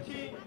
দেখছি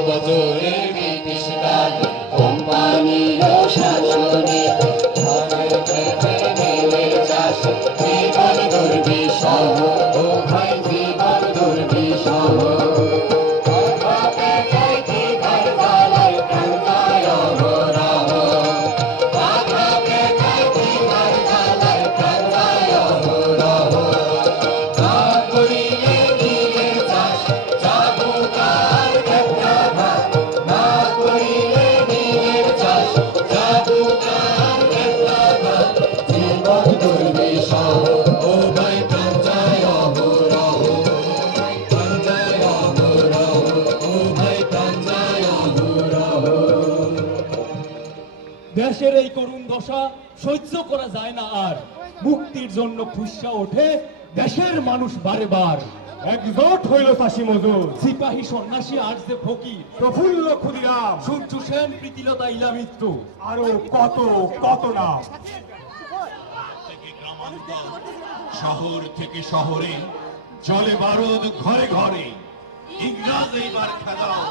বজরে ব্রিটিশ গানে কোম্পানির শাসনে ঝড়ের প্রেমে মেলে চাষ জীবন দুর্বিষহ ও ভাই জীবন দুর্বিষহ দেশের এই করুণ দশা সহ্য করা যায় না আর মুক্তির জন্য ফুঁসা ওঠে দেশের মানুষ বারে বার একজোট হইল চাষি মজুর সিপাহী সন্ন্যাসী আর যে ফকির প্রফুল্ল ক্ষুদিরাম সূর্য সেন প্রীতিলতা ইলামিত্র আরো কত কত নাম শহর থেকে শহরে জলে বারুদ ঘরে ঘরে ইংরাজ এইবার খেলাও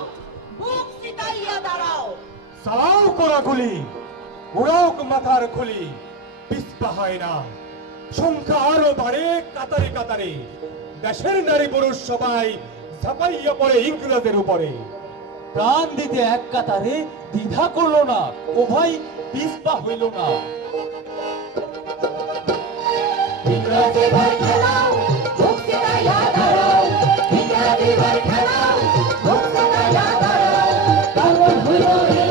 বুক চিতাইয়া দাঁড়াও সালাও করা গুলি উড়াও মাথার খুলি পিছপা হয় না সংখ্যা আরো বাড়ে কাতারে কাতারে দেশের নারী পুরুষ সবাই ঝাঁপাইয়া পড়ে ইংরেজের উপরে প্রাণ দিতে এক কাতারে দ্বিধা করলো না ও ভাই পিছপা হইল না ইংরেজের ভাই খেলাও বুক চিতাইয়া দাঁড়াও ইংরেজের ভাই খেলাও বুক চিতাইয়া দাঁড়াও পাগল হইল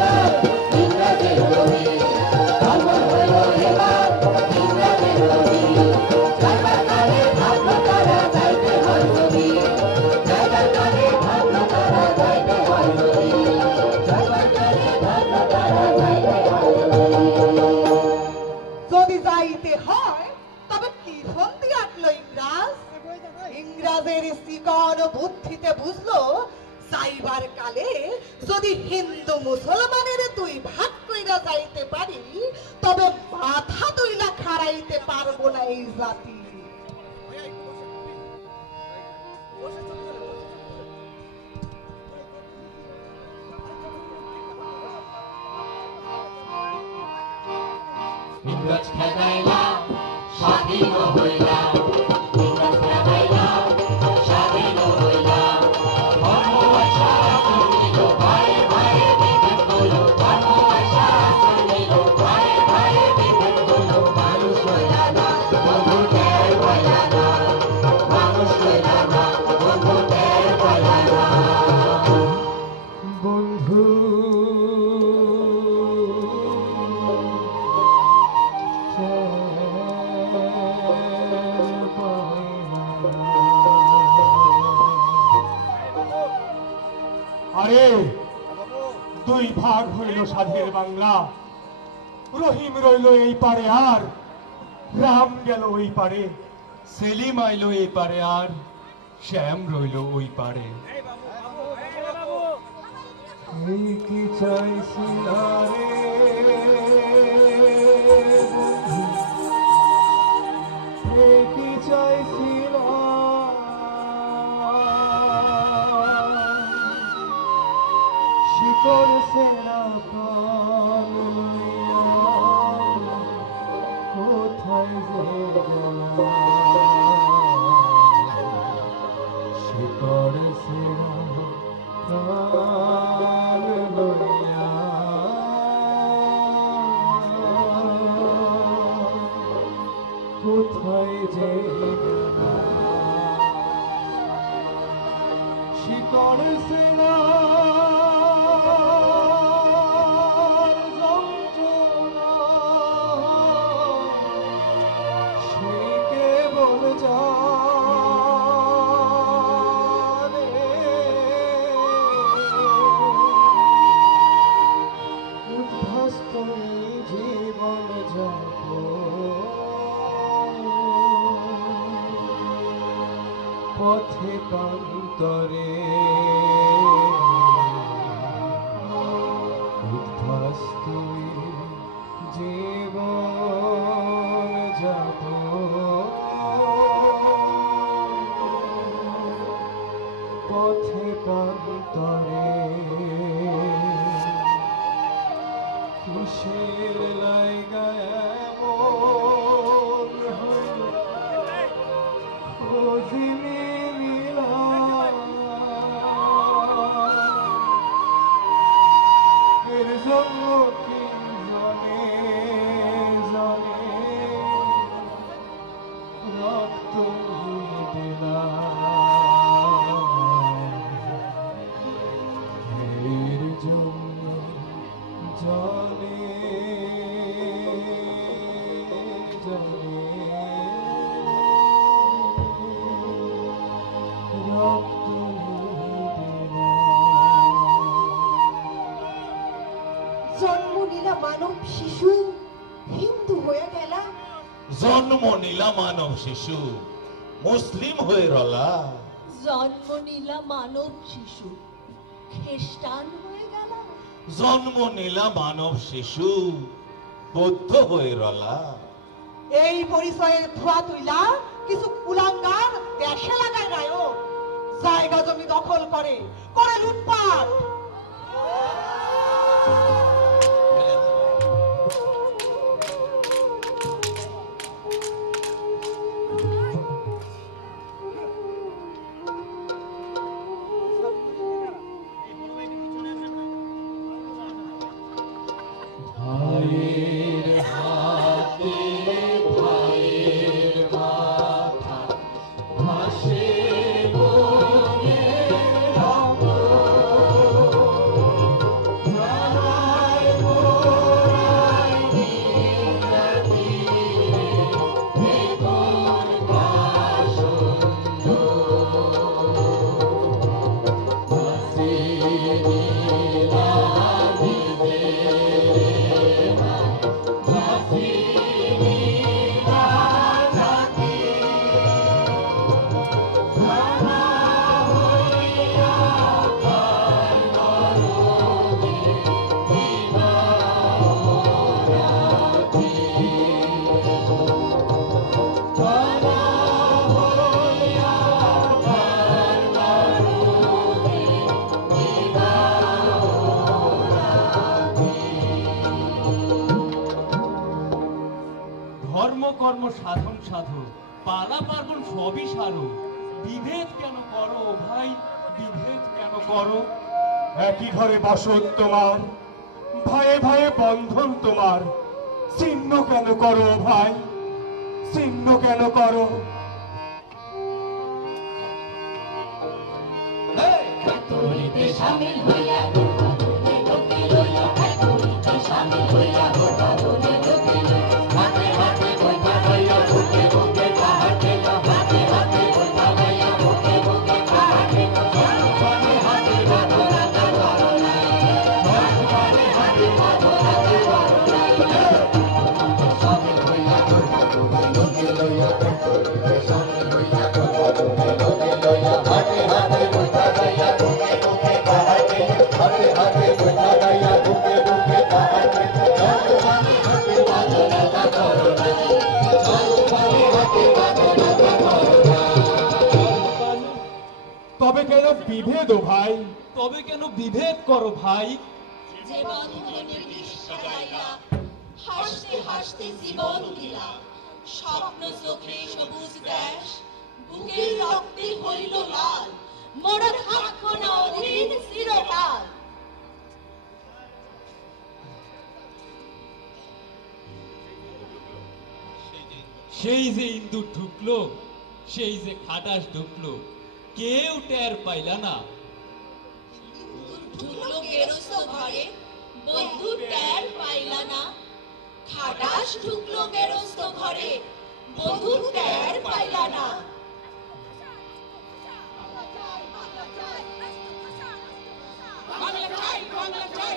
ইংরাজের চিকন বুদ্ধিতে বুঝলো যাইবার কালে যদি হিন্দু মুসলমানের দুই ভাগ কইরা যাইতে পারি তবে মাথা তুইলা খাড়াইতে পারবো না এই জাতি। ইংরাজ খেদাইলা স্বাধীন হইলা, ইংরাজ খেদাইলা স্বাধীন হইলা, ধর্ম আশা চলিল ভাইয়ে ভাইয়ে বিভেদ হইল, ধর্ম আশা চলিল ভাইয়ে ভাইয়ে বিভেদ হইল, মানুষ হইলা না বন্ধু টের পাইলা না, মানুষ হইলা না বন্ধু টের পাইলা না। বন্ধু আরে দুই ভাগ হইল স্বাধীন বাংলা, রহিম রইল এই পারে আর রাম গেল ওই পারে, সেলিম আইল এই পারে আর শ্যাম রইল ওই পারে। এই কি চাইছিলা রে বন্ধু, এই কি চাইছিলা, শিকড় সেরা প্রাণ লইয়া কোথায় যে গেলা, শিকড় সেরা প্রাণ লইয়া কোথায় যে গেলা, শিকড় সেরা পথে প্রান্তরে উদ্ভাস্ত জীবন যাব, পথে প্রান্তরে কিসের লাইগায় এমন হইল খোঁজিনি এর জন্য কি জনে জনে রক্ত দিলাম, এর জন্য জনে জনে রক্ত জন্ম নিলা মানব শিশু হিন্দু হয়ে গেলা, জন্ম নিলা মানব শিশু মুসলিম হয়ে রলা, জন্ম নিলা মানব শিশু খ্রিস্টান হয়ে গেল, জন্ম নিলা মানব শিশু বৌদ্ধ হয়ে রলা। এই পরিচয়ের ধোয়া তুইলা কিছু কুলাঙ্গার দেশে লাগায় নায়ক, জায়গা জমি দখল করে করে লুটপাট। ভাইয়ের হাতে ভাইয়ের মাথা ভাসে বনে রক্ত, জানায় মোরায় নীলা তীরে বেগুন বাসন্ত, ভাসে নীলা সাধন সাধু, পালা পার্বণ সবই সারো, বিভেদ কেন করো ভাই, বিভেদ কেন করো? একই ঘরে বসত তোমার, ভয়ে ভয়ে বন্ধন তোমার, ছিন্ন কেন করো ভাই, ছিন্ন কেন করো? তোরিতে শামিল হইয়া গোটা দলে লোকে লইয়া, তোরিতে শামিল হইয়া গোটা দলে লোকে লইয়া, হাতে হাতে বইটা লইয়া বুকে বুকে পাহাড় ঠেল, হাতে হাতে বইটা লইয়া বুকে বুকে পাহাড় ঠেল, সর্বক্ষণে হাতের বাঁধনাতে বড় নাই, সর্বক্ষণে হাতের বাঁধনাতে বড় নাই। তোরিতে শামিল হইয়া গোটা দলে লোকে লইয়া, তোরিতে শামিল হইয়া গোটা দলে লোকে লইয়া, হাতে হাতে বইটা লইয়া বুকে বুকে পাহাড় ঠেল, হাতে হাতে বইটা লইয়া বুকে বুকে পাহাড় ঠেল, সর্বক্ষণে হাতের বাঁধনাতে বড় নাই, সর্বক্ষণে হাতের বাঁধনাতে বড় নাই। তবে কেন বিভেদ ও ভাই? তবে কেন বিভেদ করো ভাই? যে বন্ধনে বিষ ছড়াইলা, হাসতে হাসতে জীবন দিলা, স্বপ্ন চোখে সবুজ দেশ, বুকের রক্তে হইল লাল, মোরা থাকবো না অধীন চিরকাল। সেই যে ইন্দুর ঢুকলো, সেই যে খাটাস ঢুকলো, কেউ টের পাইলা না। ঢুকলো গেরস্ত ঘরে, বন্ধু টের পাইলা না, খাটাস ঢুকলো গেরস্ত ঘরে, বন্ধু টের পাইলা না। বাংলা চাই, বাংলা চাই।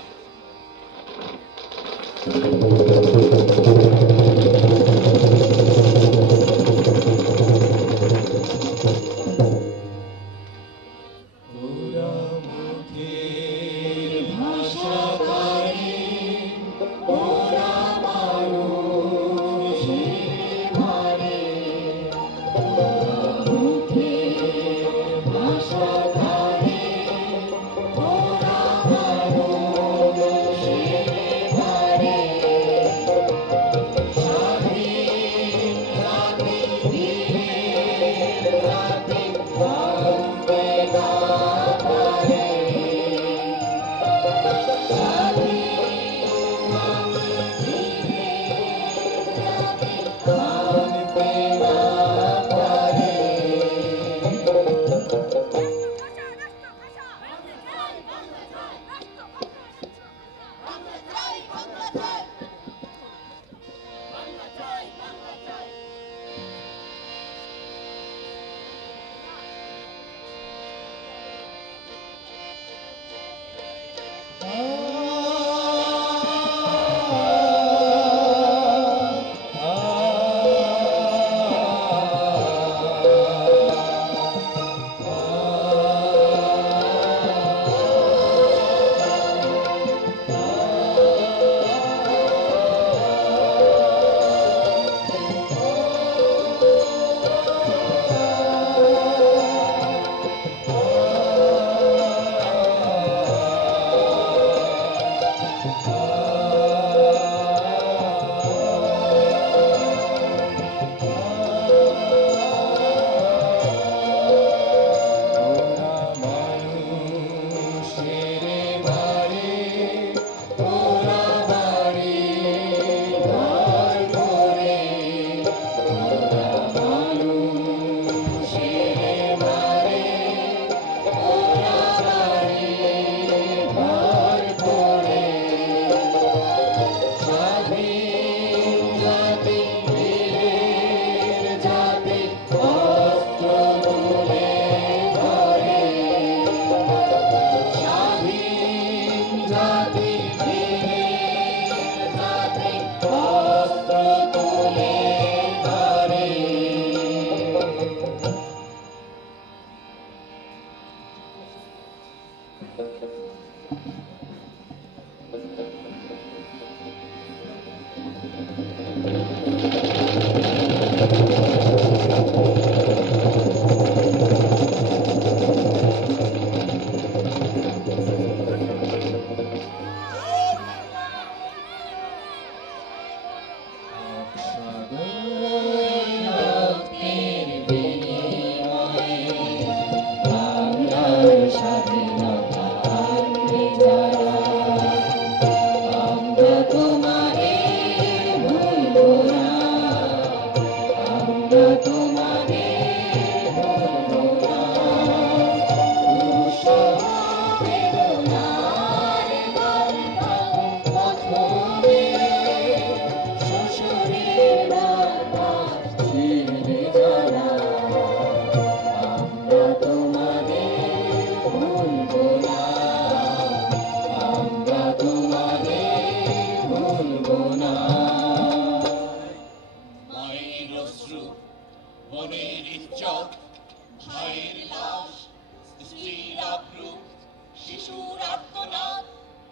শিশুর আর্তনাদ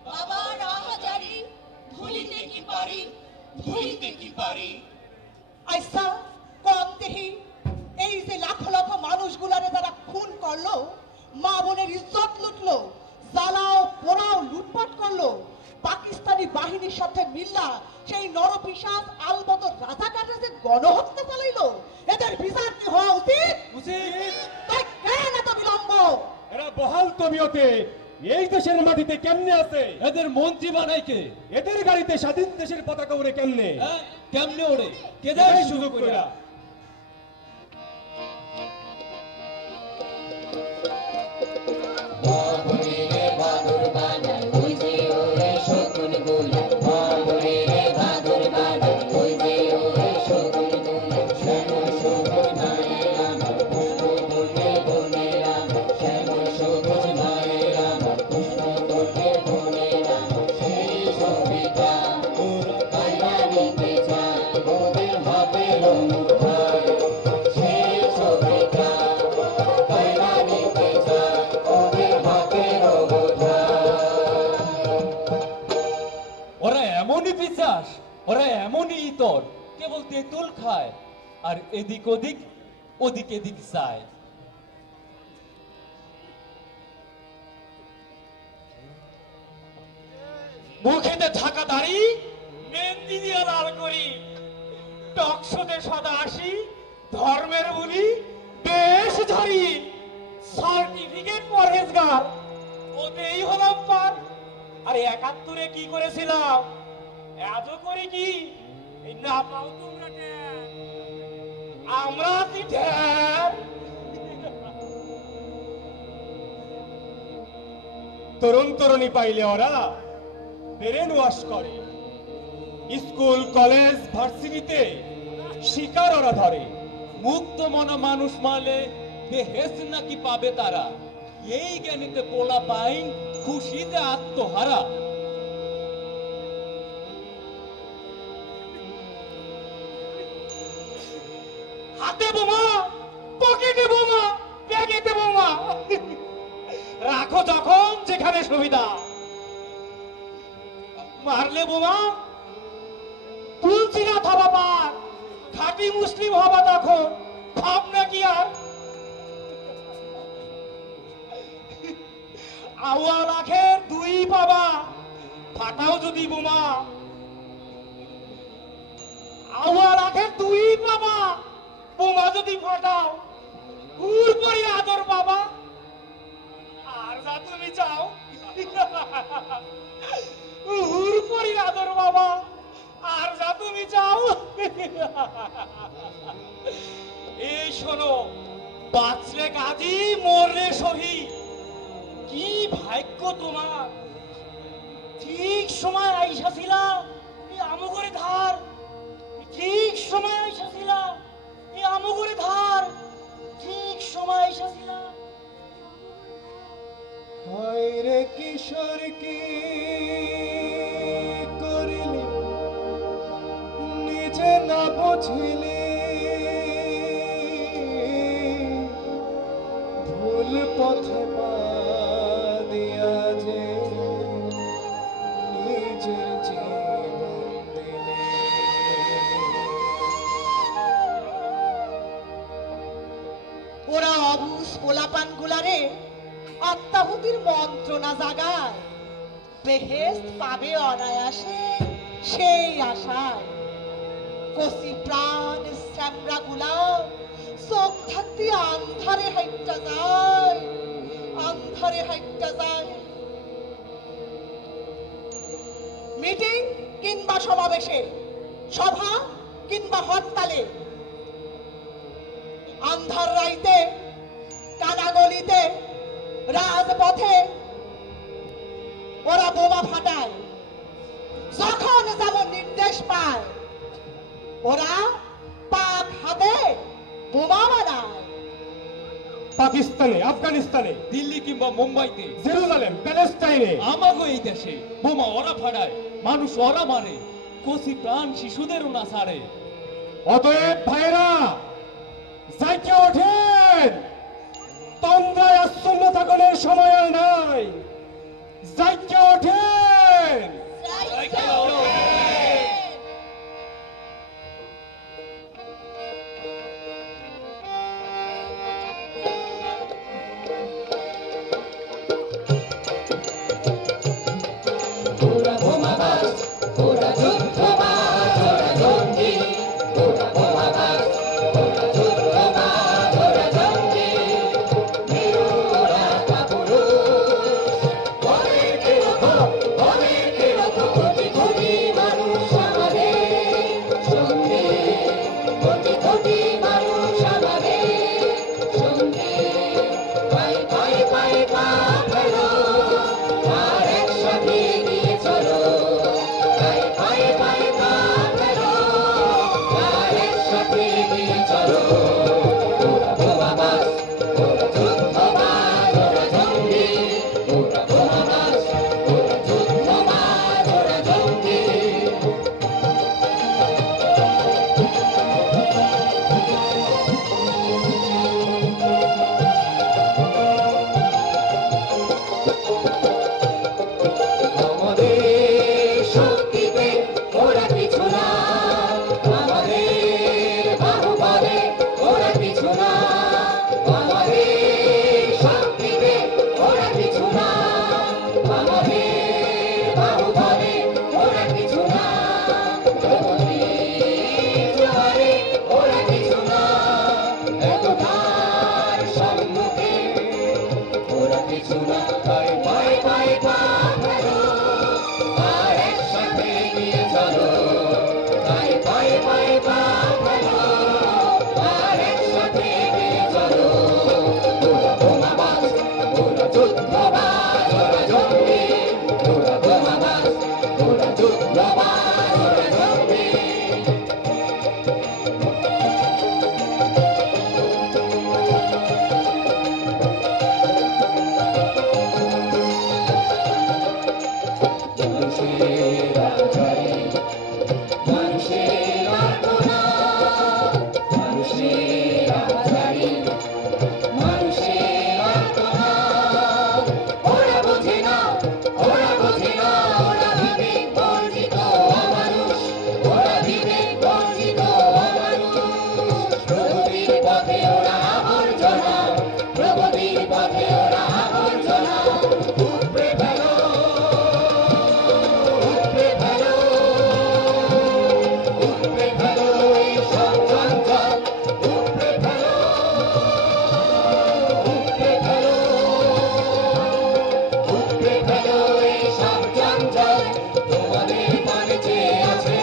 বাবার আহাজারি ভুলিতে কি পারি, ভুলিতে কি পারি। আইসা কম দেহি এই যে লাখ লাখ মানুষগুলারে যারা খুন করলো, মা বোনের ইজ্জত লুটলো, জ্বালাও পোড়াও লুটপাট করলো, পাকিস্তানি বাহিনীর সাথে মিল্লা সেই নরপিশাচ আলবদর রাজাকাররা যে গণহত্যা চালাইলো, এদের বিচার কি হওয়া উচিত? তাই কেন এত বিলম্ব? এরা বহাল তবিয়তে এই দেশের মাটিতে কেমনে আছে? এদের মন্ত্রী বানাই কে? এদের গাড়িতে স্বাধীন দেশের পতাকা উড়ে কেমনে? কেমনে ওরে? কে দেয় দেয় সুযোগ কইরা? ওরা এমনই পিচাস, ওরা এমনই ইতর, কেবল তেঁতুল খায় আর এদিক ওদিক ওদিক এদিক চায়। মুখেতে থাকা দাড়ি মেহেন্দি দিয়ে লাল করি, টকশোতে সদা আসি, ধর্মের বলি বেশ ঝাড়ি, সার্টিফিকেট পরহেজগার ওতেই হলাম পার। আরে ৭১ কি করেছিলাম, এত করে কি এই না পাও তোমরা ঠ্যাং, আমরা আছি ঠ্যাং। তরুণ তরুণী পাইলে ওরা ব্রেন ওয়াশ করে, স্কুল কলেজ ভার্সিটিতে শিকার ওরা ধরে। মুক্ত মনা মানুষ মালে বেহেস নাকি পাবে তারা, এই জ্ঞানীতে পোলা পাইন খুশিতে আত্মহারা। হাতে বোমা, পকেটে বোমা, ব্যাগেতে বোমা, রাখো যখন যেখানে সুবিধা। মারলে বোমা তুলছি না থাবা পার, খাঁটি মুসলিম হবা তখন ভাবনা কি আর। আওয়া লাখের 2 পাবা, ফাটাও যদি বোমা। আওয়া লাখের 2 পাবা, বোমা যদি ফাটাও হুর পরি আদর বাবা। আর যা তুমি চাও হুর পরি আদর বাবা, আর যা তুমি চাও। এই শোনো, বাঁচলে কাজী মরলে শহীদ, কি ভাগ্য তোমার। ঠিক সময় আইসা ছিলাম এই আমগরে ধার, ঠিক সময় আইসা ছিলাম এই আমগরে ধার, ঠিক সময় আইসা ছিলাম। হায়রে কিশোর কি করিলি নিজে না বুঝিলি, ভুল পথে পা দিয়া যে নিজের জীবন দিলি। ওরা অবুজ পোলাপান গুলারে আত্মাহুতির মন্ত্রণা জাগায়, বেহেশত পাবে অনায়াসে সেই আশায়। কচি প্রাণ শ্যামরা গুলা চোখ থাকতে আন্ধারে হাইটটা যায়, আন্ধারে হাইটটা যায়। মিটিং কিংবা সমাবেশে, সভা কিংবা হরতালে, আন্ধার রাইতে, কানাগলিতে, রাজপথে ওরা বোমা ফাটায়। যখন যেমন নির্দেশ পায় ওরা পাক হাতে বোমা বানায়। পাকিস্তানে, আফগানিস্তানে, দিল্লি কিংবা মুম্বাইতে, জেরুজালেম, প্যালেস্টাইনে, আমাগো এই দেশে বোমা ওরা ফাটায়, মানুষ ওরা মারে, কচি প্রাণ শিশুদেরও না ছাড়ে। অতএব ভাইরা জাইকে ওঠেন, তন্দ্রায় আচ্ছন্ন থাকনের সময় আর নাই। জাইগা ওঠেন। জায়গা ওঠেন। ওরা বোমাবাজ, ওরা যুদ্ধবাজ, ওরা জঙ্গি। ওরা বোমাবাজ, ওরা যুদ্ধবাজ, ওরা জঙ্গি। মেরু ওরা কাপুরুষ। অনেকে রকো, অনেকে রকো, কোটি কোটি মানুষ আমাদের সঙ্গে। কোটি কোটি মানুষ আমাদের সঙ্গে। পাই পাই পাই পা ফেলো, আর একসাথে এগিয়ে চলো। পাই পাই পাই পা ফেলো, আর একসাথে এগিয়ে চলো। ওরা বোমাবাজ, ওরা যুদ্ধবাজ, ওরা জঙ্গি। ওরা বোমাবাজ, ওরা যুদ্ধবাজ, ওরা জঙ্গি। আমাদের শক্তিতে ওরা কিছু না, আমাদের বাহুবলে ওরা কিছু না। আমাদের শক্তিতে ওরা কিছু না, আমাদের বাহুবলে ওরা কিছু না। প্রগতির জোয়ারে ওরা কিছু না, একতার সম্মুখে ওরা কিছু না। পাই পাই পাই পা ফেলো, আর একসাথে এগিয়ে চলো। পাই পাই পাই পা ফেলো, আর একসাথে এগিয়ে চলো। ওরা বোমাবাজ, ওরা যুদ্ধবাজ, ওরা জঙ্গি। ওরা বোমাবাজ, ওরা যুদ্ধবাজ, ওরা জঙ্গি। মানুষের আচারে, মানুষের আর্তনাদ, মানুষের আচারে, মানুষের আর্তনাদ। ওরা বোঝে না, ওরা বোঝে না, ওরা বিবেক বর্জিত অমানুষ। ওরা বিবেক বর্জিত অমানুষ। প্রগতির পথে ওরা আবর্জনা, প্রগতির পথে ওরা আবর্জনা। উপড়ে ফেলো, উপড়ে ফেলো, উপড়ে ফেলো এই সব চঞ্চল। উপড়ে ফেলো, উপড়ে ফেলো, উপড়ে ফেলো এই সব চঞ্চল। তোমাদের পানে চেয়ে আছে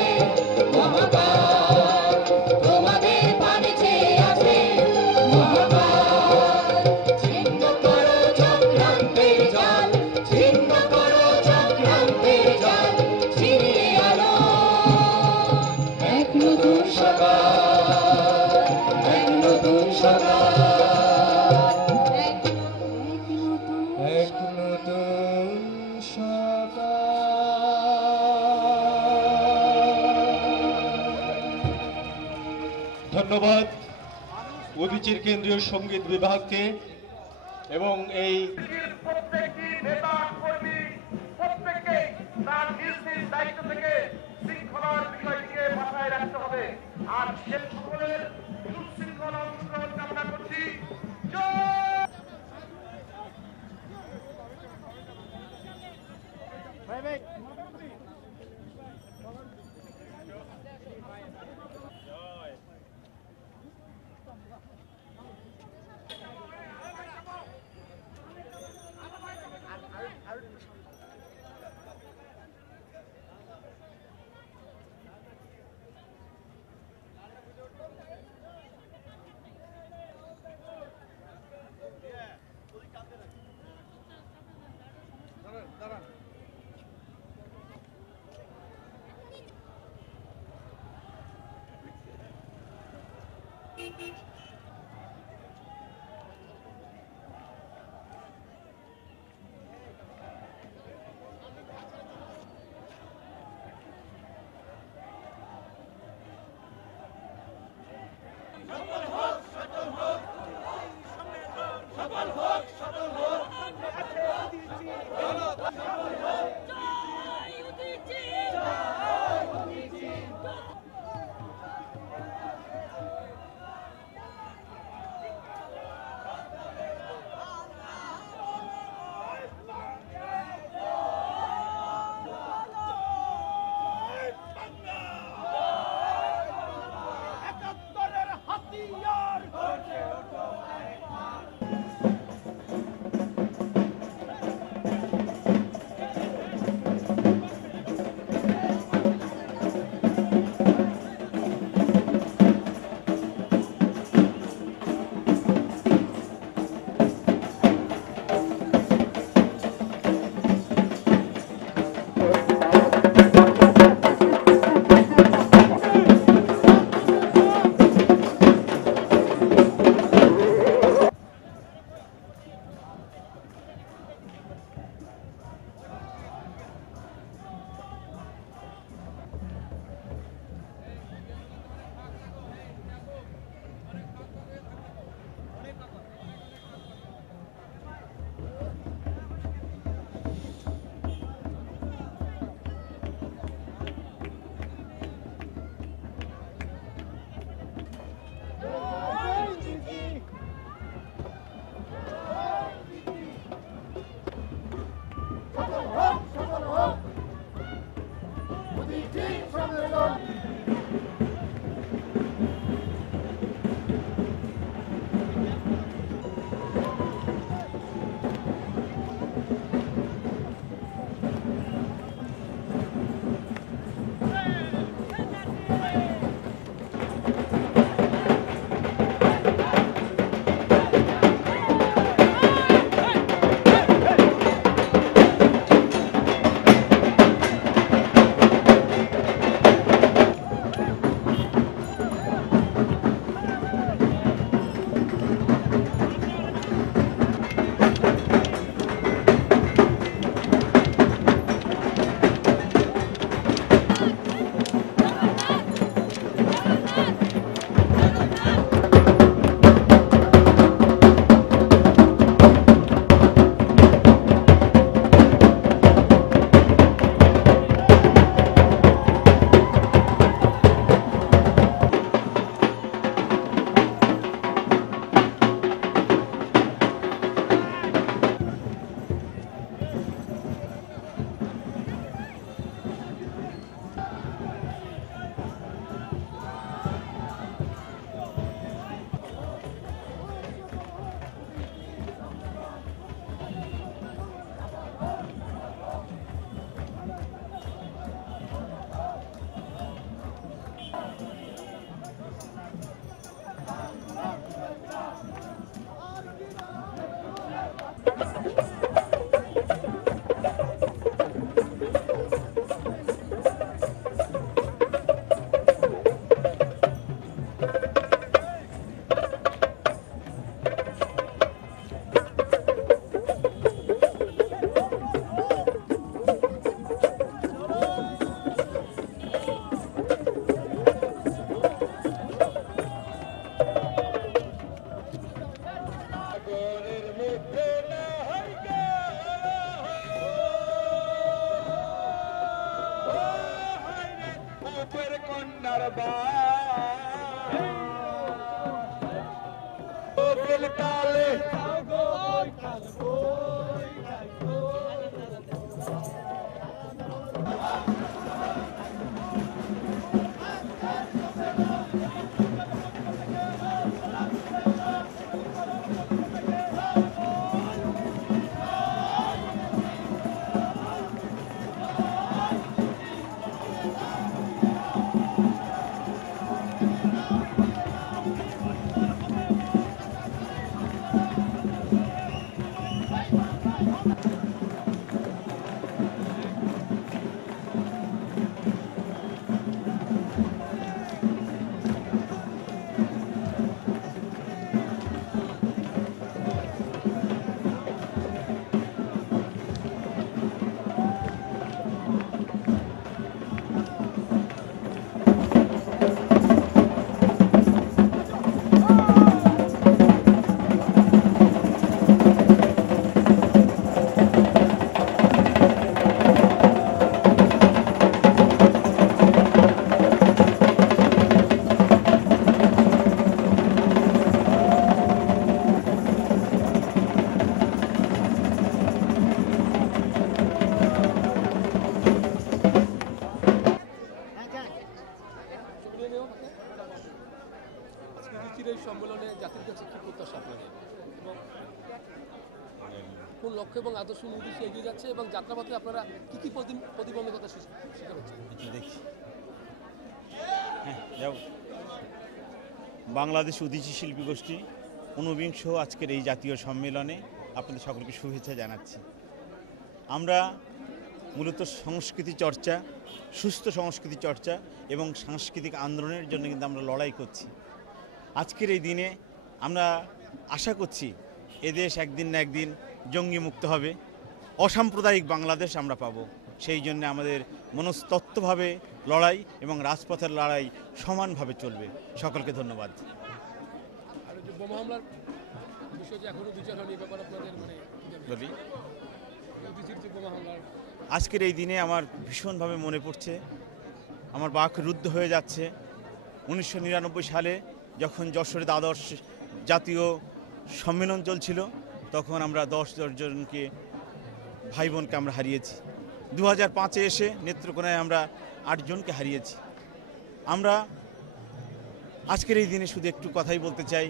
মহাকাল, তোমাদের পানে চেয়ে আছে মহাকাল। ছিন্ন করো চক্রান্তের জাল, ছিন্ন করো চক্রান্তের জাল। ছিনিয়ে আনো এক নতুন সকাল, এক নতুন সকাল, এক নতুন ধন্যবাদ উদীচীর কেন্দ্রীয় সঙ্গীত বিভাগকে এবং এই প্রত্যেকটি নেতা কর্মী প্রত্যেককে তার নিজ নিজ দায়িত্ব থেকে শৃঙ্খলার বিষয়টিকে মাথায় রাখতে হবে। আর সে সকলের সুশৃঙ্খল অংশগ্রহণ কামনা করছি। জয় সফল হোক, সফল হোক। সম্মেলনে জাতির কাছে কি প্রত্যাশা আপনাদের এবং কোন লক্ষ্য এবং আদর্শ উদ্দেশ্যে এগিয়ে যাচ্ছে এবং যাত্রাপথে আপনারা কি কি প্রতিবন্ধকতা শিকার হচ্ছেন? দেখি হ্যাঁ যাও। বাংলাদেশ উদীচী শিল্পী গোষ্ঠী ঊনবিংশ আজকের এই জাতীয় সম্মেলনে আপনাদের সকলকে শুভেচ্ছা জানাচ্ছি। আমরা মূলত সংস্কৃতি চর্চা, সুস্থ সংস্কৃতি চর্চা এবং সাংস্কৃতিক আন্দোলনের জন্য কিন্তু আমরা লড়াই করছি। আজকের এই দিনে আমরা আশা করছি এদেশ একদিন না একদিন জঙ্গি মুক্ত হবে, অসাম্প্রদায়িক বাংলাদেশ আমরা পাবো। সেই জন্য আমাদের মনস্তত্ত্বভাবে লড়াই এবং রাজপথের লড়াই সমানভাবে চলবে। সকলকে ধন্যবাদ। আর যে বোমা হামলার বিষয় যে এখনো বিচার হয়নি, ব্যাপার আপনাদের মানে বলি যে বোমা হামলার আজকের এই দিনে আমার ভীষণভাবে মনে পড়ছে, আমার বাক রুদ্ধ হয়ে যাচ্ছে। 1999 সালে যখন যশোরে দ্বাদশ জাতীয় সম্মেলন চলছিল, তখন আমরা 10 জনকে ভাই বোনকে আমরা হারিয়েছি। 2005-এ এসে নেত্রকোনায় আমরা 8 জনকে হারিয়েছি। আমরা আজকের এই দিনে শুধু একটু কথাই বলতে চাই,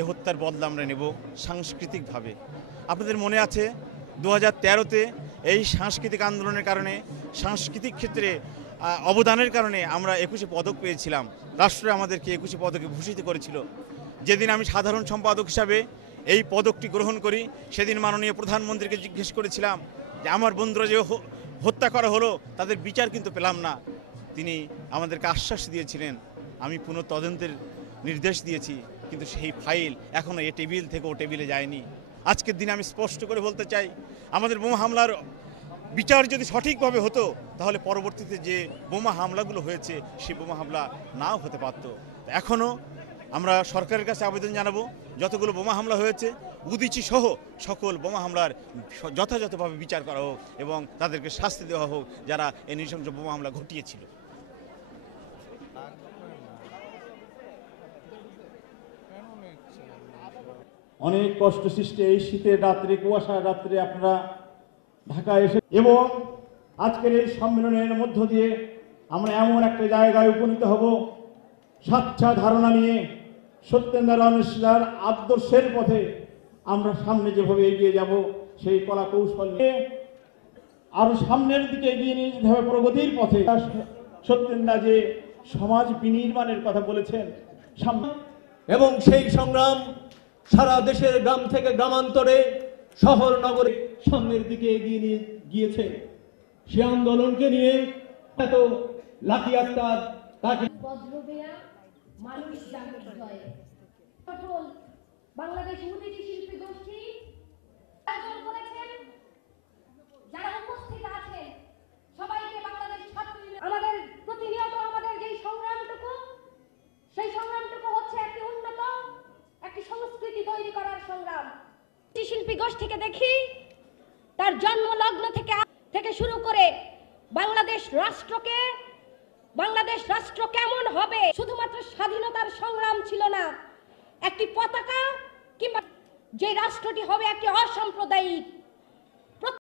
এ হত্যার বদলা আমরা নেব সাংস্কৃতিকভাবে। আপনাদের মনে আছে 2013-তে এই সাংস্কৃতিক আন্দোলনের কারণে, সাংস্কৃতিক ক্ষেত্রে অবদানের কারণে আমরা 21 পদক পেয়েছিলাম। রাষ্ট্র আমাদেরকে 21 পদকে ভূষিত করেছিল। যেদিন আমি সাধারণ সম্পাদক হিসাবে এই পদকটি গ্রহণ করি, সেদিন মাননীয় প্রধানমন্ত্রীকে জিজ্ঞেস করেছিলাম যে আমার বন্ধুরা যে হত্যা করা হলো তাদের বিচার কিন্তু পেলাম না। তিনি আমাদেরকে আশ্বাস দিয়েছিলেন, আমি পুনঃ তদন্তের নির্দেশ দিয়েছি, কিন্তু সেই ফাইল এখনও এ টেবিল থেকে ও টেবিলে যায়নি। আজকের দিনে আমি স্পষ্ট করে বলতে চাই, আমাদের বোমা হামলার বিচার যদি সঠিকভাবে হতো তাহলে পরবর্তীতে যে বোমা হামলাগুলো হয়েছে সেই বোমা হামলা নাও হতে পারত। এখনও আমরা সরকারের কাছে আবেদন জানাবো, যতগুলো বোমা হামলা হয়েছে উদীচী সহ সকল বোমা হামলার যথাযথভাবে বিচার করা হোক এবং তাদেরকে শাস্তি দেওয়া হোক যারা এই নৃশংস বোমা হামলা ঘটিয়েছিল। অনেক কষ্ট সৃষ্টি এই শীতের রাত্রে, কুয়াশার রাত্রে আপনারা ঢাকায় এসে এবং আজকের এই সম্মেলনের মধ্য দিয়ে আমরা এমন একটা জায়গায় উপনীত হব, স্বাচ্ছা ধারণা নিয়ে সত্যেন্দ্র অনিশ্চার আদর্শের পথে আমরা সামনে যেভাবে এগিয়ে যাব, সেই কলা কৌশল নিয়ে আরো সামনের দিকে এগিয়ে নিয়ে যেতে হবে প্রগতির পথে। সত্যেন্দ্র যে সমাজ বিনির্মাণের কথা বলেছেন এবং সেই সংগ্রাম সারা দেশের গ্রাম থেকে গ্রামান্তরে, শহর নগরে সামনের দিকে এগিয়ে নিয়ে গিয়েছে। সে আন্দোলনকে নিয়ে এত লাঠি আত্মার তাকে মানুষ জাগরণ হয়। বাংলাদেশ উদীচী শিল্পী গোষ্ঠী আয়োজন করেছেন, যারা উপস্থিত আছেন সবাইকে বাংলাদেশ ছাত্র আমাদের প্রতিনিয়ত আমাদের যে সংগ্রামটুকু, সেই সংগ্রামটুকু হচ্ছে একটি উন্নত একটি সংস্কৃতি তৈরি করার সংগ্রাম। শিল্পী গোষ্ঠীকে দেখি তার জন্ম লগ্ন থেকে শুরু করে বাংলাদেশ রাষ্ট্রকে বাংলাদেশ রাষ্ট্র কেমন হবে। শুধুমাত্র স্বাধীনতার সংগ্রাম ছিল না, একটি পতাকা কিংবা যে রাষ্ট্রটি হবে একটি অসাম্প্রদায়িক